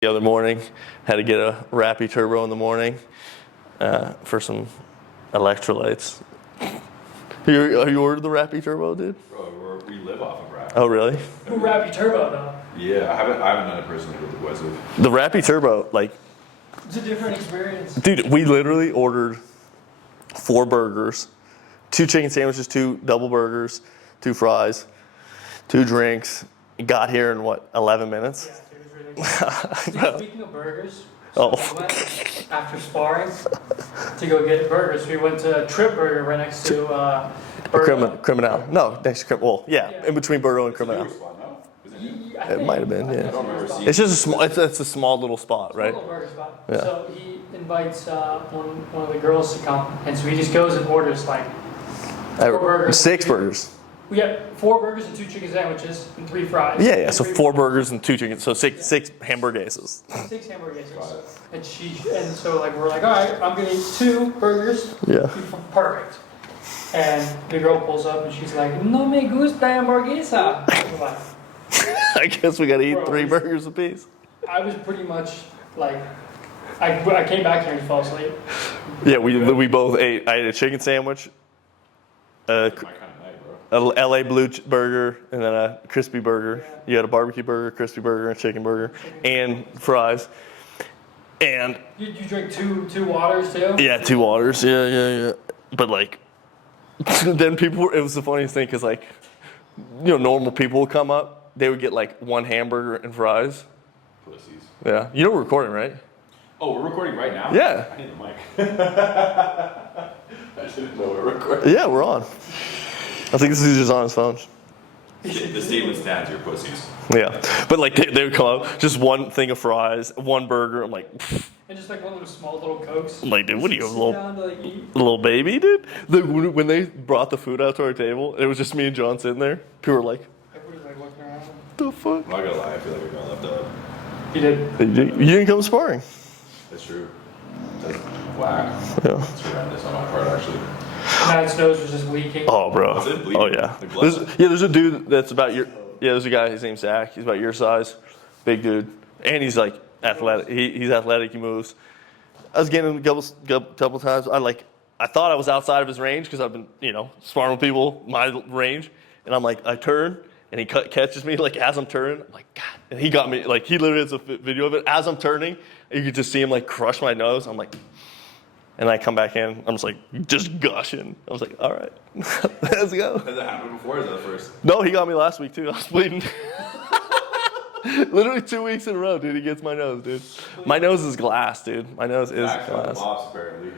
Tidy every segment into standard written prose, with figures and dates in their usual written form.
the other morning. Had to get a Rappy Turbo in the morning for some electrolytes. You ordered the Rappy Turbo, dude? Bro, we live off of Rappy. Oh, really? Who Rappy Turbo though? Yeah, I haven't done it personally with the boys. The Rappy Turbo, like, It's a different experience. dude, we literally ordered 4 burgers, 2 chicken sandwiches, 2 double burgers, 2 fries, 2 drinks. Got here in what, 11 minutes? Yeah, it was ridiculous. Speaking of burgers, so we went after sparring to go get burgers. We went to Trip Burger right next to Criminal. No, next to Criminal. Well, yeah, in between Burro and Criminal. It might have been, yeah. I don't remember seeing It's just a small. It's a small little spot, right? Little burger spot. Yeah. So he invites one of the girls to come, and so he just goes and orders like 4 burgers. 6 burgers. We got 4 burgers and 2 chicken sandwiches and 3 fries. Yeah, yeah. So 4 burgers and 2 chicken. So six hamburguesas. 6 hamburgers. And so like we're like, all right, I'm gonna eat 2 burgers. Yeah. Perfect. And the girl pulls up and she's like, no me gusta hamburguesa. I'm like, I guess we gotta eat Bro, 3 burgers apiece. I was pretty much like, I came back here and fell asleep. Yeah, we both ate. I ate a chicken sandwich, my kind of night, bro. a LA Blue burger, and then a crispy burger. Yeah. You had a barbecue burger, crispy burger, and chicken burger, and fries. And You drink two waters too? yeah, 2 waters. Yeah. But like, then it was the funniest thing because like, normal people would come up. They would get like 1 hamburger and fries. Pussies. Yeah. We're recording, right? Oh, we're recording right now? Yeah. I need the mic. I didn't know we're recording. Yeah, we're on. I think this is just on his phone. The statement stands, you're pussies. Yeah. But like, they would come up, just 1 thing of fries, 1 burger. I'm like, And just like one of those small little Cokes. I'm like, dude, what are you, a Sit little down to like eat. little baby, dude? When they brought the food out to our table, it was just me and John sitting there. People were like, Everybody's like looking around. the fuck? I'm not gonna lie, I feel like I got left out. He did. You didn't come sparring. That's true. That's whack. Yeah. That's horrendous on my part, actually. Matt's nose was just leaking. Oh, bro. Was it bleeding? Oh, yeah. Like blood? There's a dude that's about your. Yeah, there's a guy. His name's Zach. He's about your size, big dude, and he's like athletic. He's athletic. He moves. I was getting him a couple times. I thought I was outside of his range because I've been sparring with people my range, and I'm like, I turn and he catches me like as I'm turning. I'm like, God, and he got me like he literally has a video of it as I'm turning. You could just see him like crush my nose. I'm like. And I come back in, I'm just like, just gushing. I was like, all right, let's go. Has that happened before, or is that the first? No, he got me last week too. I was bleeding. Literally 2 weeks in a row, dude. He gets my nose, dude. My nose is glass, dude. My nose is Zach with the glass. bobs, apparently.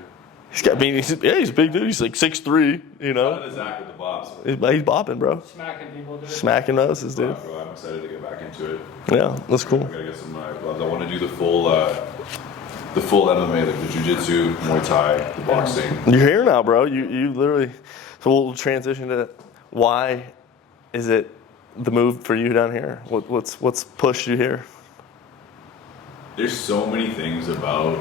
He's a big dude. He's like 6'3", Shout out to Zach with the bobs. He's bopping, bro. Smacking people, dude. Smacking noses, dude. Bro, I'm excited to get back into it. Yeah, that's cool. I gotta get some gloves. I want to do the full MMA, like the jiu-jitsu, Muay Thai, the boxing. You're here now, bro. You literally. So we'll transition to why is it the move for you down here? What's pushed you here? There's so many things about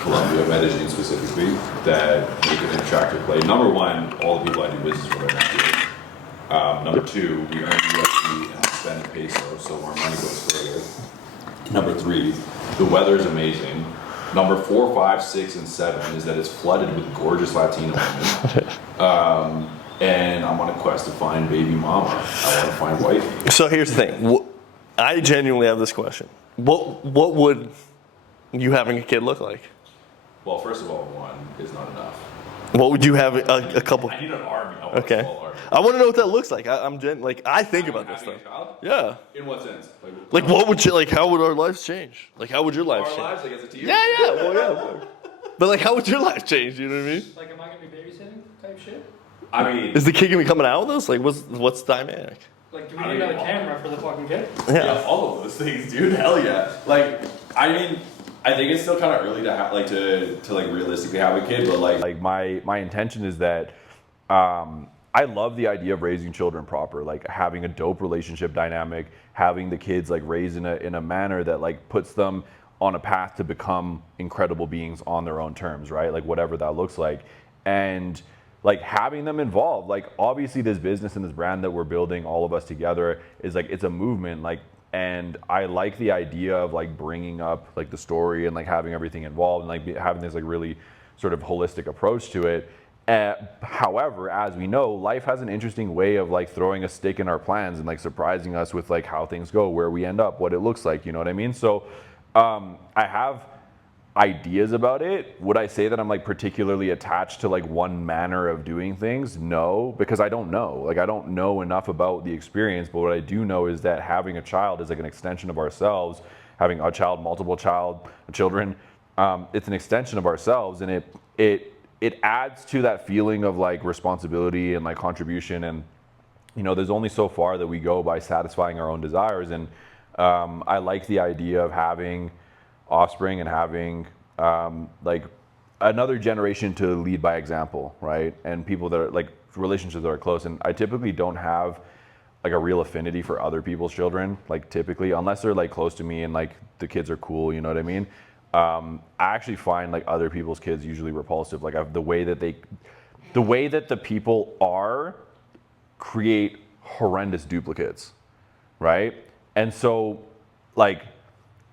Colombia, Medellin specifically, that make it an attractive play. Number 1, all the people I do business with are Nigerian. Number 2, we earn USD and spend in peso, so our money goes further. Number 3, the weather is amazing. Number 4, 5, 6, and 7 is that it's flooded with gorgeous Latino women. And I'm on a quest to find baby mama. I want to find wifey. So here's the thing. I genuinely have this question. What would you having a kid look like? Well, first of all, 1 is not enough. What would you have a couple? I need an army. I want a Okay. small army. I want to know what that looks like. I think about this Having stuff. a child? Yeah. In what sense? Like what would you like? How would our lives change? Like how would your life Our change? lives, like as a team? Yeah. Well, yeah. But like, how would your life change? You know what I mean? Like, am I gonna be babysitting type shit? I mean, Is the kid gonna be coming out with us? Like, what's the dynamic? Like, do I we don't need another know. camera for the fucking kid? yeah, all of those things, dude. Hell yeah. Like, I mean, I think it's still kind of early to have, like, to like realistically have a kid, but like my intention is that I love the idea of raising children proper, like having a dope relationship dynamic, having the kids like raised in a manner that like puts them on a path to become incredible beings on their own terms, right? Like whatever that looks like. And like having them involved, like obviously this business and this brand that we're building, all of us together, is like, it's a movement. Like And I like the idea of like bringing up like the story and like having everything involved and like having this like really sort of holistic approach to it. However, as we know, life has an interesting way of like throwing a stick in our plans and like surprising us with like how things go, where we end up, what it looks like, you know what I mean? So I have ideas about it. Would I say that I'm like particularly attached to like one manner of doing things? No, because I don't know. Like I don't know enough about the experience, but what I do know is that having a child is like an extension of ourselves. Having a child, multiple children, it's an extension of ourselves, and it adds to that feeling of like responsibility and like contribution. And you know, there's only so far that we go by satisfying our own desires. And I like the idea of having offspring and having like another generation to lead by example, right? And people that are like relationships that are close. And I typically don't have like a real affinity for other people's children, like typically, unless they're like close to me and like the kids are cool, you know what I mean? I actually find like other people's kids usually repulsive. Like the way that the people are create horrendous duplicates, right? And so like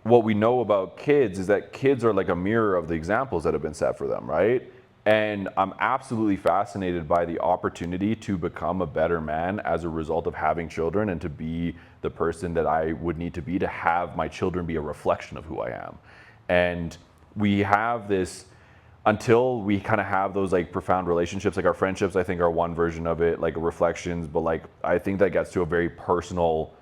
what we know about kids is that kids are like a mirror of the examples that have been set for them, right? And I'm absolutely fascinated by the opportunity to become a better man as a result of having children and to be the person that I would need to be to have my children be a reflection of who I am. And we have this, until we kind of have those like profound relationships, like our friendships, I think are one version of it, like reflections, but like I think that gets to a very personal,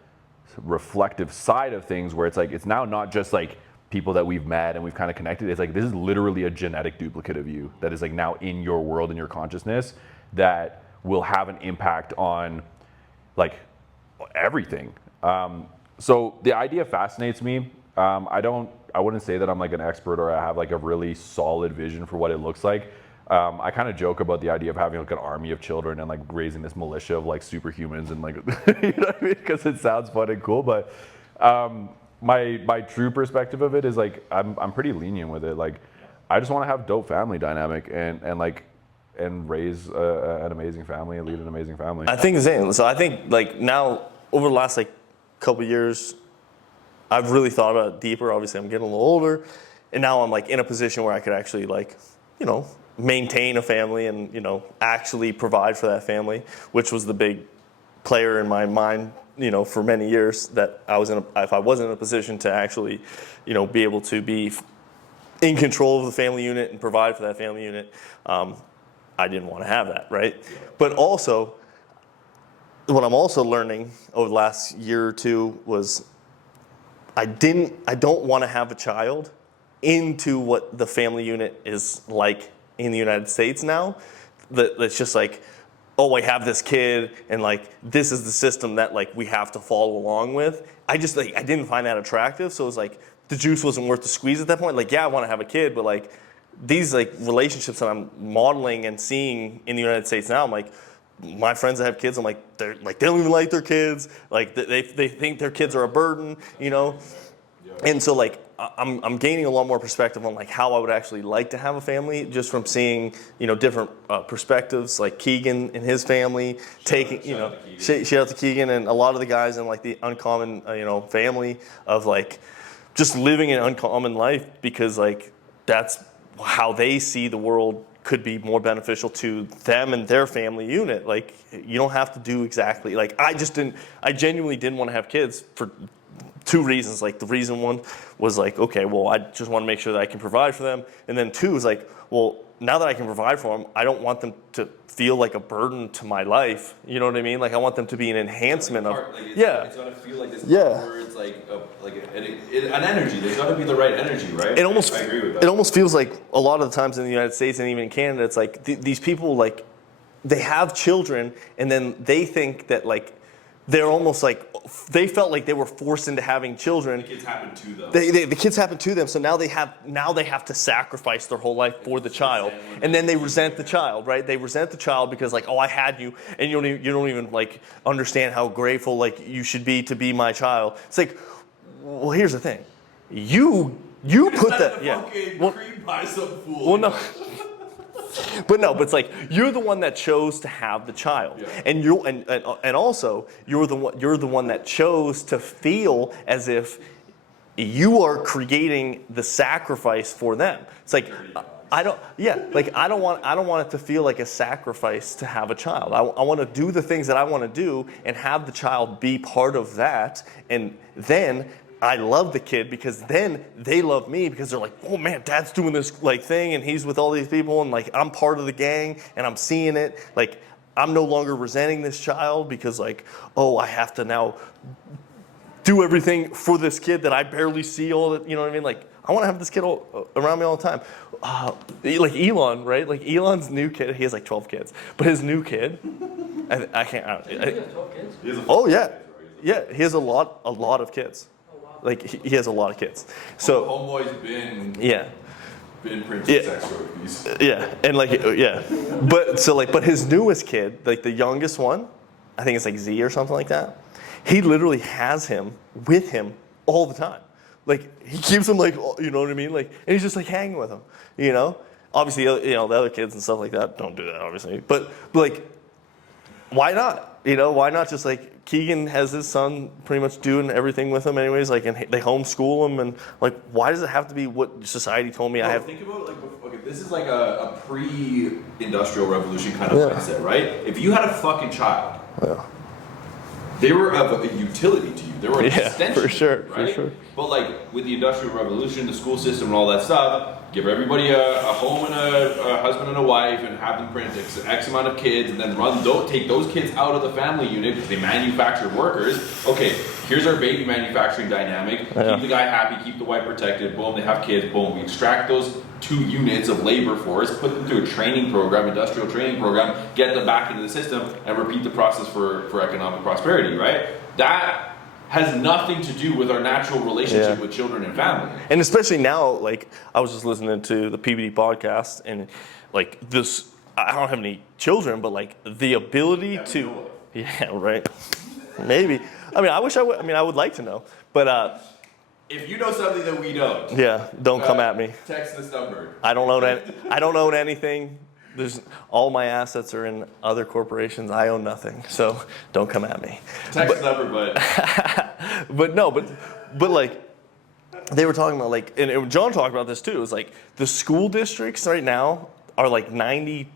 reflective side of things where it's like, it's now not just like people that we've met and we've kind of connected. It's like, this is literally a genetic duplicate of you that is like now in your world and your consciousness that will have an impact on like everything. So the idea fascinates me. I wouldn't say that I'm like an expert or I have like a really solid vision for what it looks like. I kind of joke about the idea of having like an army of children and like raising this militia of like superhumans and like, you know what I mean? Because it sounds fun and cool, but my true perspective of it is like, I'm pretty lenient with it. Like, I just want to have dope family dynamic and raise an amazing family and lead an amazing family. I think the same. So I think like now over the last like couple years, I've really thought about it deeper. Obviously, I'm getting a little older, and now I'm like in a position where I could actually like, you know, maintain a family and, you know, actually provide for that family, which was the big player in my mind, you know, for many years, that if I wasn't in a position to actually, you know, be able to be in control of the family unit and provide for that family unit, I didn't want to have that, right? But also, what I'm also learning over the last year or two was I don't want to have a child into what the family unit is like in the United States now. That's just like, oh, I have this kid and like this is the system that like we have to follow along with. I just like I didn't find that attractive, so it was like the juice wasn't worth the squeeze at that point. Like, yeah, I want to have a kid, but like these like relationships that I'm modeling and seeing in the United States now, I'm like, my friends that have kids, I'm like, they don't even like their kids. Like they think their kids are a burden, you know? And so like I'm gaining a lot more perspective on like how I would actually like to have a family just from seeing, you know, different perspectives, like Keegan and his family shout out to Keegan and a lot of the guys in like the uncommon, you know, family of like just living an uncommon life, because like that's how they see the world could be more beneficial to them and their family unit. Like, you don't have to do exactly, like, I genuinely didn't want to have kids for two reasons. Like, the reason one was like, okay, well, I just want to make sure that I can provide for them. And then two is like, well, now that I can provide for them, I don't want them to feel like a burden to my life. You know what I mean? Like, I want them to be an enhancement of, It's got to feel like this where it's like an energy. There's got to be the right energy, right? I agree with that. It almost feels like a lot of the times in the United States and even in Canada, it's like these people, like, they have children and then they think that, like, they're almost like, they felt like they were forced into having children. The kids happen to them. The kids happen to them, so now they have to sacrifice their whole life for the child, and then they resent the child, right? They resent the child because like, oh, I had you, and you don't even like understand how grateful like you should be to be my child. It's like, well, here's the thing, you put that, cream pie some fool. Well, no. But no, but it's like you're the one that chose to have the child, and also you're the one that chose to feel as if you are creating the sacrifice for them. It's like I don't want it to feel like a sacrifice to have a child. I want to do the things that I want to do and have the child be part of that, and then I love the kid because then they love me because they're like, oh man, dad's doing this like thing and he's with all these people and like I'm part of the gang and I'm seeing it. Like I'm no longer resenting this child because like, oh, I have to now do everything for this kid that I barely see all the, you know what I mean? Like I want to have this kid around me all the time. Like Elon, right? Like Elon's new kid, he has like 12 kids, but his new kid, I can't. He has 12 kids? Oh yeah, yeah. He has a lot of kids. Like he has a lot of kids. So homeboy's been printing sex trophies. Yeah, and like but his newest kid, like the youngest one, I think it's like Z or something like that. He literally has him with him all the time. Like he keeps him like, you know what I mean? Like, and he's just like hanging with him. You know, obviously, you know the other kids and stuff like that don't do that, obviously. But like, why not? You know, why not just like. Keegan has his son pretty much doing everything with him anyways, like, and they homeschool him, and like, why does it have to be what society told me I have? Think about it like, okay, this is like a pre-industrial revolution kind of mindset, right? If you had a fucking child, they were of a utility to you. They were an extension, for sure, right? for sure. But like with the industrial revolution, the school system and all that stuff, give everybody a home and a husband and a wife and have them print X amount of kids and then take those kids out of the family unit because they manufacture workers. Okay, here's our baby manufacturing dynamic. Keep the guy happy, keep the wife protected, boom, they have kids, boom. We extract those 2 units of labor force, put them through a training program, industrial training program, get them back into the system and repeat the process for economic prosperity, right? That has nothing to do with our natural relationship with children and family. And especially now, like, I was just listening to the PBD podcast, and, like, this, I don't have any children, but, like, the ability to... Yeah, right. Maybe. I mean, I wish I would... I mean, I would like to know. But, if you know something that we don't... Yeah, don't come at me. Text this number. I don't own anything. All my assets are in other corporations. I own nothing, so don't come at me. Text number, but but like they were talking about like, and John talked about this too. It was like the school districts right now are like 92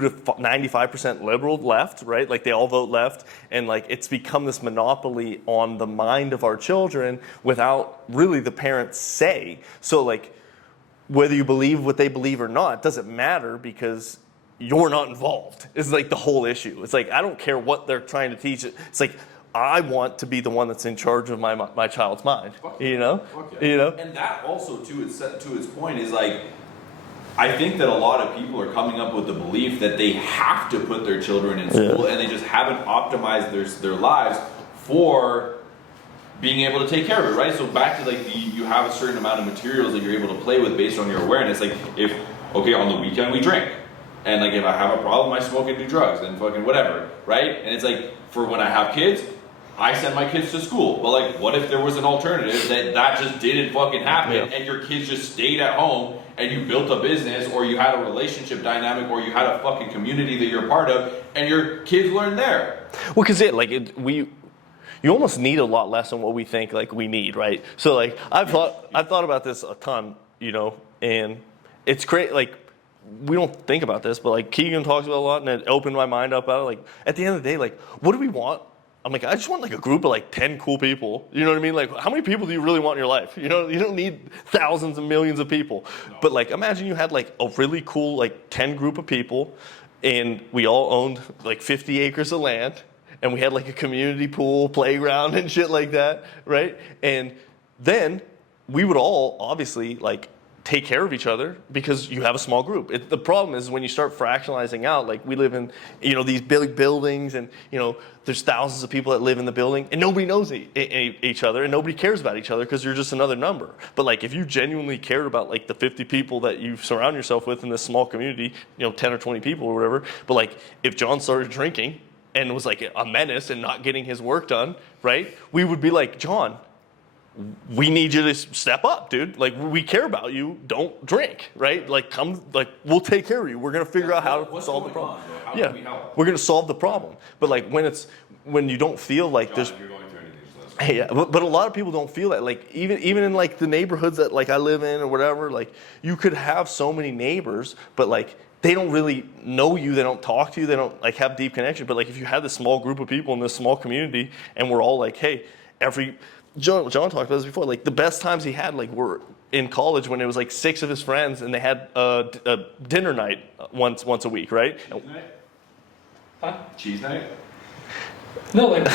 to 95% liberal left, right? Like they all vote left, and like it's become this monopoly on the mind of our children without really the parents' say. So like. Whether you believe what they believe or not doesn't matter because you're not involved. It's like the whole issue. It's like I don't care what they're trying to teach. It's like I want to be the one that's in charge of my child's mind. You know, you know. And that also, to its point, is like I think that a lot of people are coming up with the belief that they have to put their children in school, and they just haven't optimized their lives for being able to take care of it, right? So back to like you have a certain amount of materials that you're able to play with based on your awareness. Like if, okay, on the weekend we drink. And like if I have a problem, I smoke and do drugs and fucking whatever, right? And it's like, for when I have kids, I send my kids to school. But like, what if there was an alternative that just didn't fucking happen and your kids just stayed at home and you built a business or you had a relationship dynamic or you had a fucking community that you're part of and your kids learned there? Well, because you almost need a lot less than what we think like we need, right? So like I've thought about this a ton, you know, and it's great. Like we don't think about this, but like Keegan talks about it a lot, and it opened my mind up about it. Like at the end of the day, like what do we want? I'm like, I just want like a group of like 10 cool people. You know what I mean? Like how many people do you really want in your life? You know, you don't need thousands and millions of people. No. But like imagine you had like a really cool like 10 group of people, and we all owned like 50 acres of land. And we had like a community pool, playground and shit like that, right? And then we would all obviously like take care of each other because you have a small group. The problem is when you start fractionalizing out, like we live in, you know, these big buildings and, you know, there's thousands of people that live in the building and nobody knows each other and nobody cares about each other because you're just another number. But like if you genuinely cared about like the 50 people that you surround yourself with in this small community, you know, 10 or 20 people or whatever, but like if John started drinking, and was like a menace and not getting his work done, right? We would be like, John, we need you to step up, dude. Like, we care about you. Don't drink, right? Like, come, like, we'll take care of you. We're gonna figure out how to solve the problem. How can we help? We're gonna solve the problem. But like, when you don't feel like there's, If you're going through anything, just let us know. yeah, but a lot of people don't feel that. Like, even in like the neighborhoods that like I live in or whatever, like, you could have so many neighbors, but like, they don't really know you. They don't talk to you. They don't like have deep connection. But like, if you had this small group of people in this small community, and we're all like, hey, John talked about this before. Like, the best times he had, like, were in college when it was like 6 of his friends, and they had a dinner night once a week, right? Cheese night? Huh? Cheese night? No, like,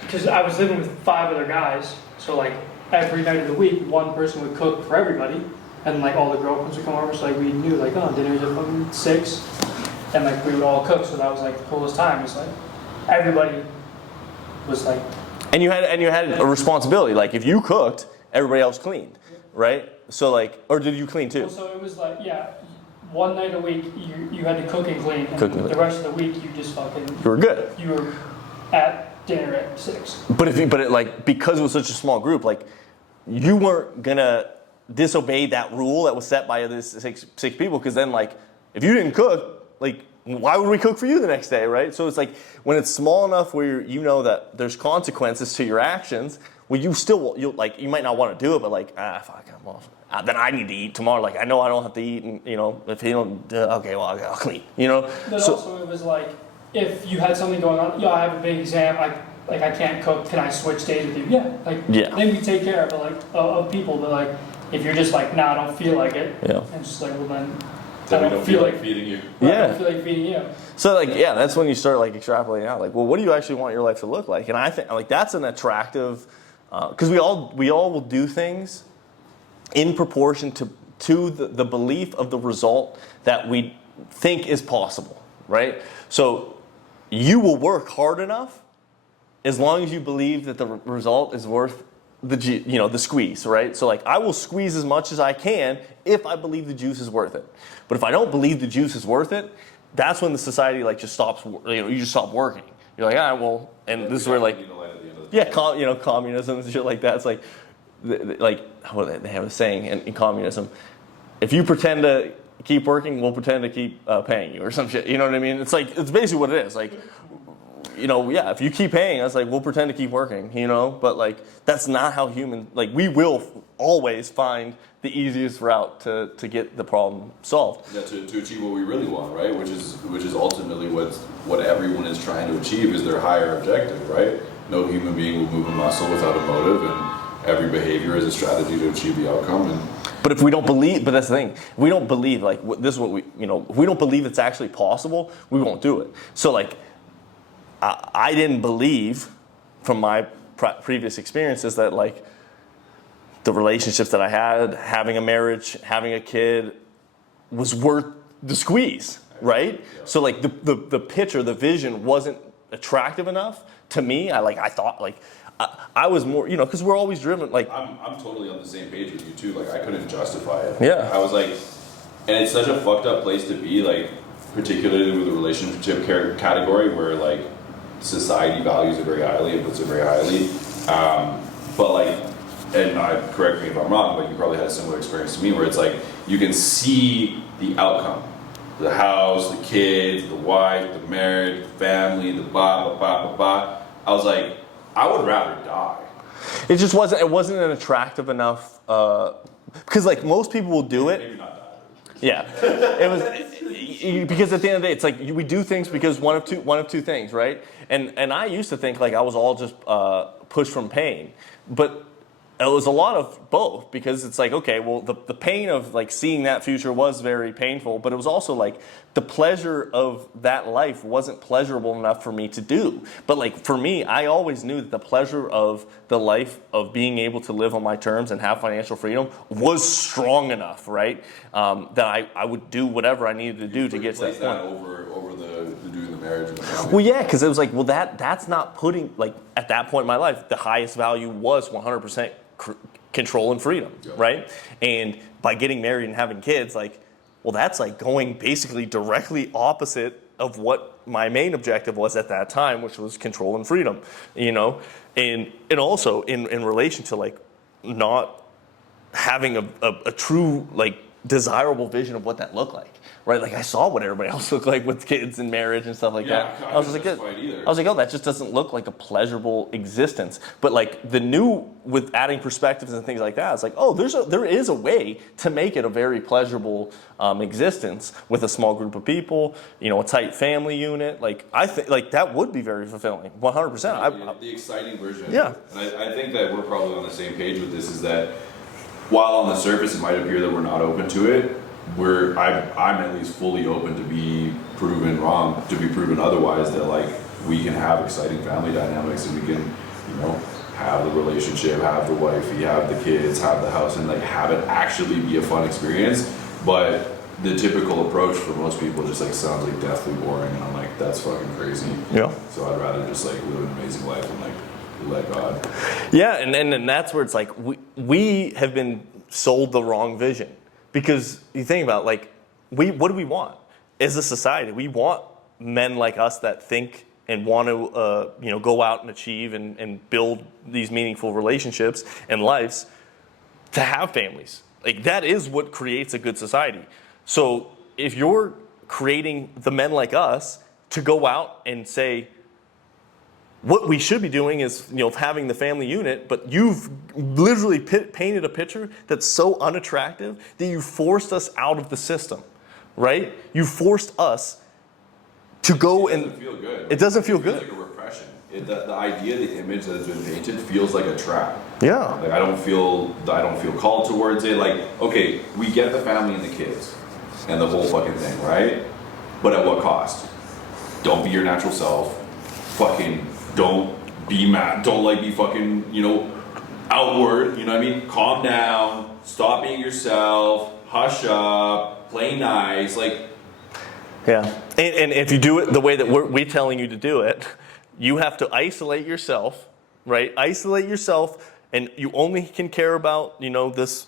because I was living with 5 other guys, so like every night of the week, one person would cook for everybody, and like all the girlfriends would come over, so like we knew like, oh, dinner's at fucking 6, and like we would all cook, so that was like the coolest time. It's like everybody was like. And you had a responsibility. Like, if you cooked, everybody else cleaned, right? So like, or did you clean too? Well, so it was like, yeah, one night a week you had to cook and clean, and Cook and the rest of the week you just fucking, You were good. you were at dinner at 6. Like, because it was such a small group, like, you weren't gonna disobey that rule that was set by the six people, because then, like, if you didn't cook, like, why would we cook for you the next day, right? So it's like, when it's small enough where you know that there's consequences to your actions, well, you might not want to do it, but like, fuck, then I need to eat tomorrow. Like, I know I don't have to eat, and if you don't, okay, well, I'll clean, But So, also it was like, if you had something going on, I have a big exam, I can't cook, can I switch days with you? Yeah, like, Yeah. then we take care of it, like, of people, but like, if you're just like, nah, I don't feel like it, Yeah. and it's just like, well then, Then we don't feel like feeding you. I Yeah. don't feel like feeding you. So like, yeah, that's when you start like extrapolating out. Like, well, what do you actually want your life to look like? And I think like that's an attractive, because we all will do things in proportion to the belief of the result that we think is possible, right? So you will work hard enough as long as you believe that the result is worth the squeeze, right? So like, I will squeeze as much as I can if I believe the juice is worth it. But if I don't believe the juice is worth it, that's when the society like just stops. You just stop working. You're like, well, and this is where like, communism and shit like that. It's like, they have a saying in communism: if you pretend to keep working, we'll pretend to keep paying you, or some shit. You know what I mean? It's like, it's basically what it is. Like, if you keep paying us, like, we'll pretend to keep working, but like, that's not how we will always find the easiest route to get the problem solved. Yeah, to achieve what we really want, right? Which is ultimately what everyone is trying to achieve, is their higher objective, right? No human being will move a muscle without a motive, and every behavior is a strategy to achieve the outcome. But if we don't believe, but that's the thing, if we don't believe, like, this is what if we don't believe it's actually possible, we won't do it. So like, I didn't believe from my previous experiences that like the relationships that I had, having a marriage, having a kid, was worth the squeeze, right? Yeah. So like the picture, the vision wasn't attractive enough to me. I thought like I was more, because we're always driven like. I'm totally on the same page with you too. Like, I couldn't justify it. Yeah. I was like, and it's such a fucked up place to be, like, particularly with the relationship category where like society values it very highly and puts it very highly. But like, and correct me if I'm wrong, but you probably had a similar experience to me where it's like, you can see the outcome. The house, the kids, the wife, the marriage, the family, the blah, blah, blah, blah, blah. I was like, I would rather die. It just wasn't, an attractive enough, because like most people will do it. Maybe not die. Yeah, it was, because at the end of the day, it's like we do things because one of two things, right? And I used to think like I was all just pushed from pain, but it was a lot of both, because it's like, okay, well, the pain of like seeing that future was very painful, but it was also like the pleasure of that life wasn't pleasurable enough for me to do. But like for me, I always knew that the pleasure of the life of being able to live on my terms and have financial freedom was strong enough, right? That I would do whatever I needed to do to get to that point. Over the doing the marriage and the family. Well, yeah, because it was like, well, that's not putting, like, at that point in my life, the highest value was 100% control and freedom, yeah. Right? And by getting married and having kids, like, well, that's like going basically directly opposite of what my main objective was at that time, which was control and freedom, And also in relation to like not having a true like desirable vision of what that looked like, right? Like I saw what everybody else looked like with kids and marriage and stuff like that. I was like, oh, that just doesn't look like a pleasurable existence. But like the new with adding perspectives and things like that, it's like, oh, there is a way to make it a very pleasurable existence with a small group of people, you know, a tight family unit. Like I think like that would be very fulfilling, 100%. The exciting version. Yeah. And I think that we're probably on the same page with this. Is that while on the surface it might appear that we're not open to it, I'm at least fully open to be proven wrong, to be proven otherwise, that like we can have exciting family dynamics and we can, you know, have the relationship, have the wifey, have the kids, have the house, and like have it actually be a fun experience. But the typical approach for most people just like sounds like deathly boring, and I'm like, that's fucking crazy. Yeah. So I'd rather just like live an amazing life and like let God. Yeah, and that's where it's like we have been sold the wrong vision. Because you think about like what do we want as a society? We want men like us that think and want to you know, go out and achieve and build these meaningful relationships and lives, to have families. Like that is what creates a good society. So if you're creating the men like us to go out and say, what we should be doing is, you know, having the family unit, but you've literally painted a picture that's so unattractive that you forced us out of the system, right? You forced us to go and... It doesn't feel good. It doesn't feel good. It feels like a repression. The idea, the image that has been painted feels like a trap. Yeah. Like I don't feel called towards it. Like, okay, we get the family and the kids and the whole fucking thing, right? But at what cost? Don't be your natural self. Fucking don't be mad. Don't like be fucking, you know, outward. You know what I mean? Calm down. Stop being yourself. Hush up. Play nice. Like. Yeah. And if you do it the way that we're telling you to do it, you have to isolate yourself, right? Isolate yourself, and you only can care about, you know, this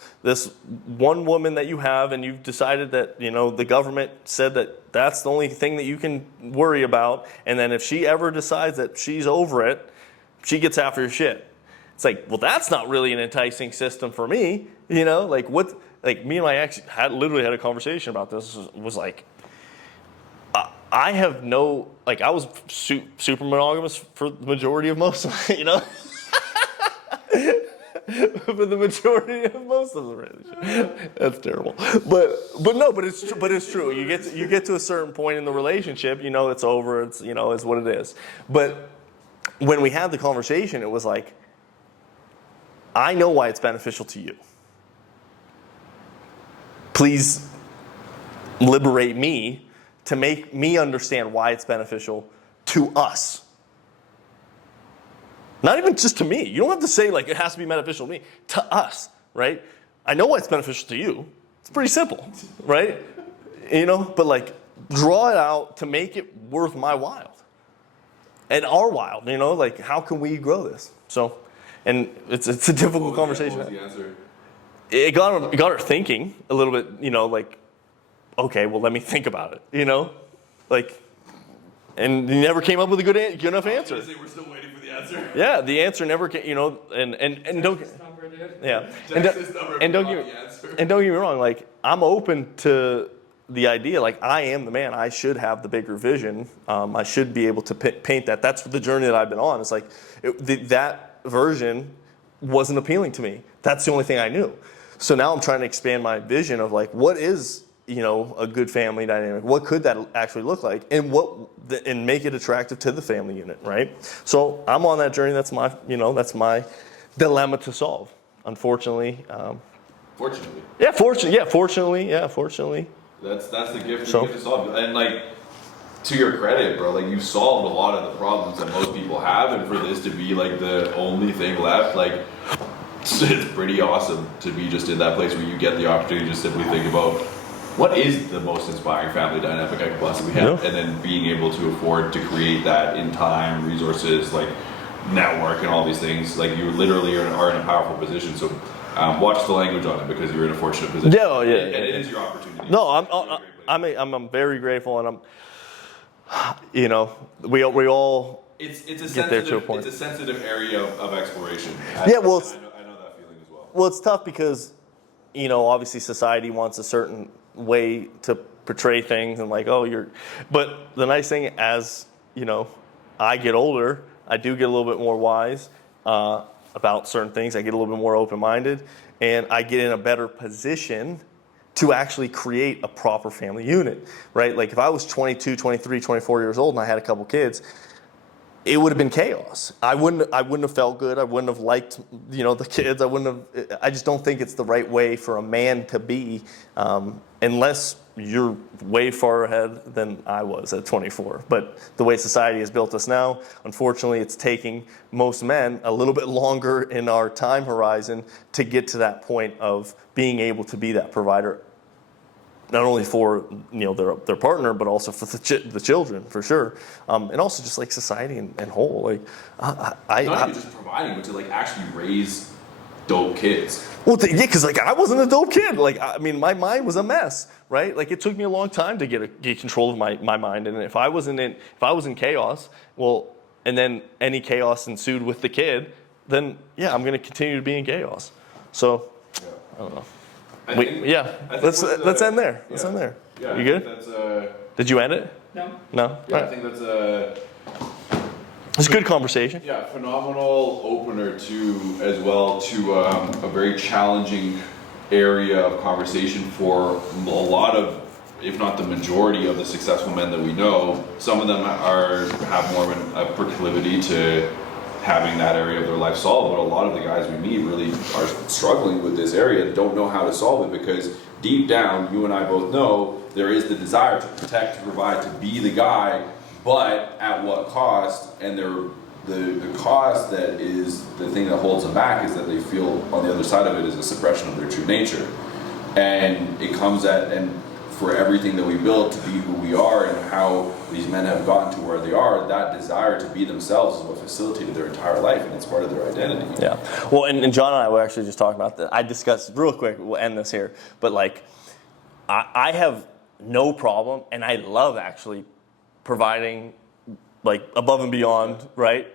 one woman that you have, and you've decided that, you know, the government said that that's the only thing that you can worry about, and then if she ever decides that she's over it, she gets after your shit. It's like, well, that's not really an enticing system for me, you know? Like what? Like me and my ex literally had a conversation about this. Was like, I have no, like I was super monogamous for the majority of most of it, you know? For the majority of most of the relationship. That's terrible. But it's true. You get to a certain point in the relationship, you know, it's over, it's, you know, it's what it is. But when we had the conversation, it was like, I know why it's beneficial to you. Please liberate me to make me understand why it's beneficial to us. Not even just to me. You don't have to say like it has to be beneficial to me. To us, right? I know why it's beneficial to you. It's pretty simple, right? You know, but like draw it out to make it worth my while. And our while, you know, like how can we grow this? So, and it's a difficult conversation. What was the answer? It got her thinking a little bit, you know, like, okay, well, let me think about it, you know? Like, and you never came up with a good enough answer. We're still waiting for the answer. Yeah, the answer never came, you know, and don't, yeah. And don't get me wrong, like, I'm open to the idea, like, I am the man. I should have the bigger vision. I should be able to paint that. That's the journey that I've been on. It's like, that version wasn't appealing to me. That's the only thing I knew. So now I'm trying to expand my vision of, like, what is, you know, a good family dynamic? What could that actually look like? And and make it attractive to the family unit, right? So I'm on that journey. That's my dilemma to solve. Unfortunately. Fortunately. Yeah, fortunately. That's the gift you get to solve. And like, to your credit, bro, like you've solved a lot of the problems that most people have, and for this to be like the only thing left, like it's pretty awesome to be just in that place where you get the opportunity to just simply think about what is the most inspiring family dynamic I could possibly have, and then being able to afford to create that in time, resources, like network and all these things. Like you literally are in a powerful position. So watch the language on it, because you're in a fortunate position. Yeah, yeah. And it is your opportunity. No, I'm very grateful, and I'm, you know, we all it's a get there to a point. It's a sensitive area of exploration. Yeah, well, I know that feeling as well. Well, it's tough because, you know, obviously society wants a certain way to portray things and like, oh, you're. But the nice thing, as you know, I get older, I do get a little bit more wise about certain things. I get a little bit more open-minded, and I get in a better position to actually create a proper family unit, right? Like if I was 22, 23, 24 years old and I had a couple kids, it would have been chaos. I wouldn't have felt good. I wouldn't have liked, you know, the kids. I just don't think it's the right way for a man to be, unless you're way far ahead than I was at 24. But the way society has built us now, unfortunately, it's taking most men a little bit longer in our time horizon to get to that point of being able to be that provider, not only for, you know, their partner, but also for the children, for sure, and also just like society and whole. Like Not even just providing, but to like actually raise dope kids. Well, yeah, because like I wasn't a dope kid. Like I mean, my mind was a mess, right? Like it took me a long time to get control of my mind, and if I was in chaos, well, and then any chaos ensued with the kid, then yeah, I'm going to continue to be in chaos. So I don't know. Let's end there. Let's end there. Yeah, you good? Did you end it? No. No. Yeah, I think that's it's a good conversation. Yeah, phenomenal opener to as well to a very challenging area of conversation for a lot of, if not the majority of the successful men that we know. Some of them have more of a proclivity to having that area of their life solved, but a lot of the guys we meet really are struggling with this area and don't know how to solve it, because deep down, you and I both know there is the desire to protect, to provide, to be the guy, but at what cost? And the cost that is the thing that holds them back is that they feel on the other side of it is a suppression of their true nature. And it comes and for everything that we built to be who we are and how these men have gotten to where they are, that desire to be themselves is what facilitated their entire life, and it's part of their identity. Yeah. Well, and John and I were actually just talking about that. I discussed real quick, we'll end this here, but like I have no problem, and I love actually providing like above and beyond, right?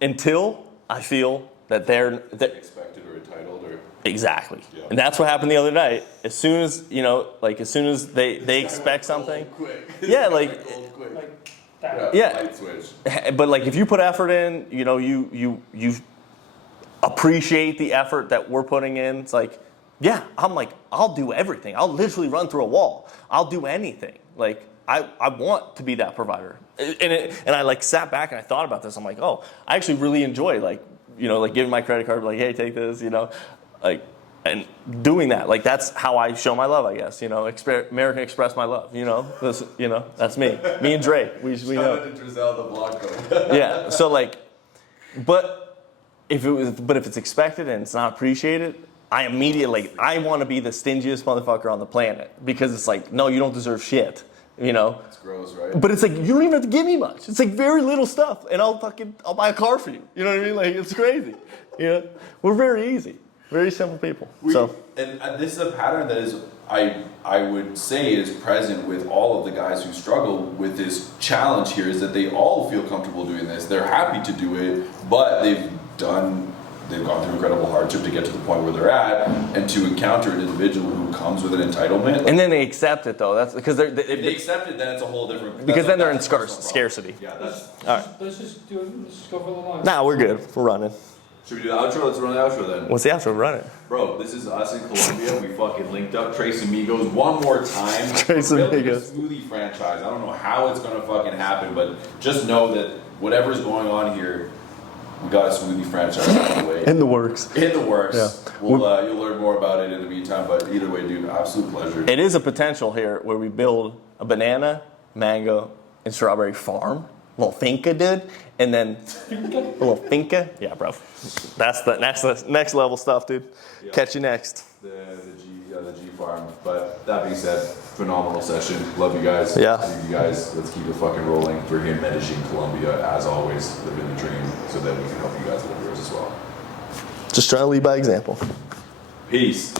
Until I feel that they're Expected or entitled or... Exactly. Yeah. And that's what happened the other night. As soon as, you know, like as soon as they expect something. Yeah, like That. yeah. Light switch. But like if you put effort in, you know, you appreciate the effort that we're putting in. It's like, yeah, I'm like, I'll do everything. I'll literally run through a wall. I'll do anything. Like I want to be that provider. And I like sat back and I thought about this. I'm like, oh, I actually really enjoy like, you know, like giving my credit card, like, hey, take this, you know, like, and doing that. Like that's how I show my love, I guess. You know, American Express my love. You know, this, you know, that's me. Me and Dre. We know. Yeah. So like, but if it's expected and it's not appreciated, I immediately I want to be the stingiest motherfucker on the planet, because it's like, no, you don't deserve shit. You know. It's gross, right? But it's like you don't even have to give me much. It's like very little stuff, and I'll buy a car for you. You know what I mean? Like it's crazy. You know, we're very easy, very simple people. And this is a pattern that is I would say is present with all of the guys who struggle with this challenge here, is that they all feel comfortable doing this. They're happy to do it, but they've gone through incredible hardship to get to the point where they're at, and to encounter an individual who comes with an entitlement. And then they accept it though. That's because if they accept it, then it's a whole different. Because then they're in scarcity. Yeah, that's. All right. Let's just go for a little longer. Nah, we're good. We're running. Should we do the outro? Let's run the outro then. What's the outro? Run it. Bro, this is us in Colombia. We fucking linked up Tres Amigos one more time. Tres We're building Amigos. a smoothie franchise. I don't know how it's gonna fucking happen, but just know that whatever's going on here, we got a smoothie franchise on the way. In the works. In the works. Yeah. You'll learn more about it in the meantime, but either way, dude, absolute pleasure. It is a potential here where we build a banana, mango, and strawberry farm. A little finca, dude. And then a little finca. Yeah, bro. That's the next level stuff, dude. Yeah. Catch you next. The G farm. But that being said, phenomenal session. Love you guys. Yeah. Leave you guys. Let's keep it fucking rolling. We're here in Medellin, Colombia, as always, living the dream, so that we can help you guys live yours as well. Just trying to lead by example. Peace.